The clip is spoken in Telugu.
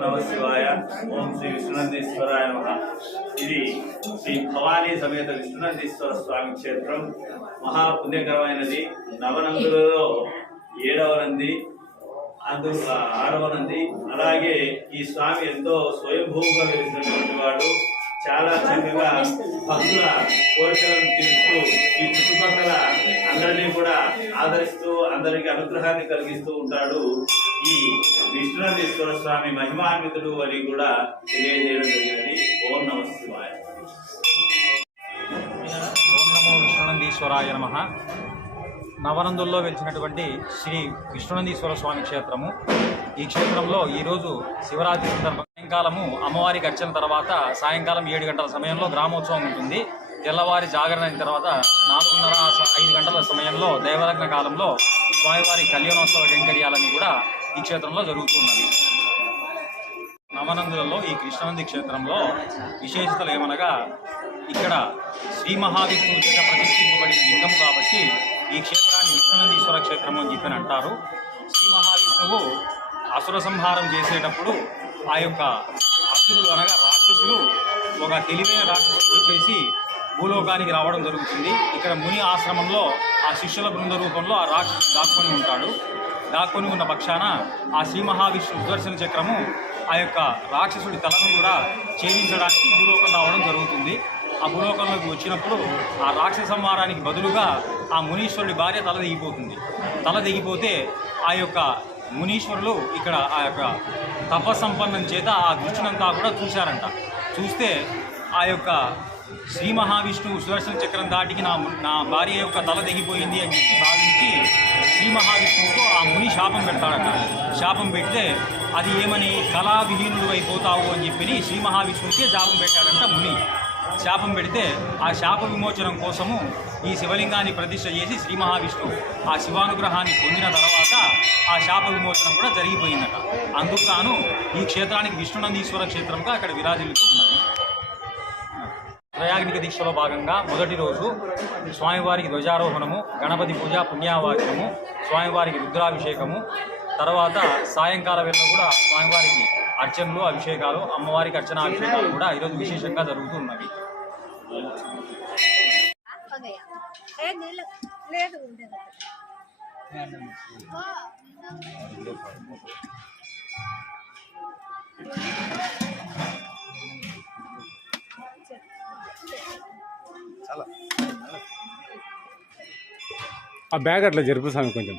నమ శివాయ. ఓం శ్రీ విష్ణునందీశ్వరాయ నమః. ఇది శ్రీ భవానీ సమేత విష్ణునందీశ్వర స్వామి క్షేత్రం. మహాపుణ్యకరమైనది. నవనందులలో 7వ నంది, 6వ నంది. అలాగే ఈ స్వామి ఎంతో స్వయంభూగా వెలిసినటువంటి వాడు. చాలా చక్కగా భక్తుల కోరికలను తీరుస్తూ ఈ చుట్టుపక్కల అందరినీ కూడా ఆదరిస్తూ అందరికి అనుగ్రహాన్ని కలిగిస్తూ ఉంటాడు. ఈ విష్ణునందీశ్వర స్వామి మహిమాన్వితుడు అని కూడా తెలియజేయడం జరిగినది. ఓం నమ శివాయ. ఓం నమో విష్ణునందీశ్వరాయ నమః. నవనందుల్లో వెలిసినటువంటి శ్రీ విష్ణునందీశ్వర స్వామి క్షేత్రము. ఈ క్షేత్రంలో ఈరోజు శివరాత్రి సందర్భంగా సాయంకాలము అమ్మవారికి అర్చన తర్వాత సాయంకాలం 7 గంటల సమయంలో గ్రామోత్సవం ఉంటుంది. తెల్లవారి జాగరణ అయిన తర్వాత 4:30-5 గంటల సమయంలో దైవలగ్న కాలంలో స్వామివారి కళ్యాణోత్సవ కైంకర్యాలని కూడా ఈ క్షేత్రంలో జరుగుతున్నది. నవనందులలో ఈ కృష్ణనంది క్షేత్రంలో విశేషతలు ఏమనగా, ఇక్కడ శ్రీ మహావిష్ణువు చేత ప్రతిష్ఠింపబడిన లింగము కాబట్టి ఈ క్షేత్రాన్ని విష్ణునందీశ్వర క్షేత్రము అని చెప్పని అంటారు. శ్రీ మహావిష్ణువు అసుర సంహారం చేసేటప్పుడు ఆ యొక్క అసురులు అనగా రాక్షసులు ఒక తెలివైన రాక్షసులు వచ్చేసి భూలోకానికి రావడం జరుగుతుంది. ఇక్కడ ముని ఆశ్రమంలో ఆ శిష్యుల బృంద రూపంలో ఆ రాక్షసుడు దాక్కొని ఉంటాడు. దాక్కొని ఉన్న పక్షాన ఆ శ్రీ మహావిష్ణు సుదర్శన చక్రము ఆ యొక్క రాక్షసుడి తలను కూడా ఛేదించడానికి భూలోకం రావడం జరుగుతుంది. ఆ భూలోకంలోకి వచ్చినప్పుడు ఆ రాక్షస సంహారానికి బదులుగా ఆ మునీశ్వరుడి భార్య తల దిగిపోతుంది. తల దిగిపోతే ఆ యొక్క మునీశ్వరులు ఇక్కడ ఆ యొక్క తపస్సంపన్నం చేత ఆ దృష్టినంతా కూడా చూశారంట. చూస్తే ఆ యొక్క శ్రీ మహావిష్ణువు సుదర్శన చక్రం దాటికి నా భార్య యొక్క తల దిగిపోయింది అని చెప్పి భావించి శ్రీ మహావిష్ణువుకు ఆ ముని శాపం పెడతాడట. శాపం పెడితే అది ఏమని కళావిహీనుడు అయిపోతావు అని చెప్పి శ్రీ మహావిష్ణువుకే శాపం పెట్టాడంట ముని. శాపం పెడితే ఆ శాప విమోచనం కోసము ఈ శివలింగాన్ని ప్రతిష్ఠ చేసి శ్రీ మహావిష్ణువు ఆ శివానుగ్రహాన్ని పొందిన తర్వాత ఆ శాప విమోచనం కూడా జరిగిపోయిందట. అందుకు గాను ఈ క్షేత్రానికి విష్ణునందీశ్వర క్షేత్రంగా అక్కడ విరాజిల్లుతూ ఉన్నది. త్రయాగ్నిక దీక్షలో భాగంగా మొదటి రోజు స్వామివారికి ధ్వజారోహణము, గణపతి పూజ, పుణ్యావాచనము, స్వామివారికి రుద్రాభిషేకము, తర్వాత సాయంకాల వేళలో కూడా స్వామివారికి అర్చనలు, అభిషేకాలు, అమ్మవారికి అర్చనాభిషేకాలు కూడా ఈరోజు విశేషంగా జరుగుతున్నవి. ఆ బ్యాగ్ అట్లా జరుపు స్వామి కొంచెం.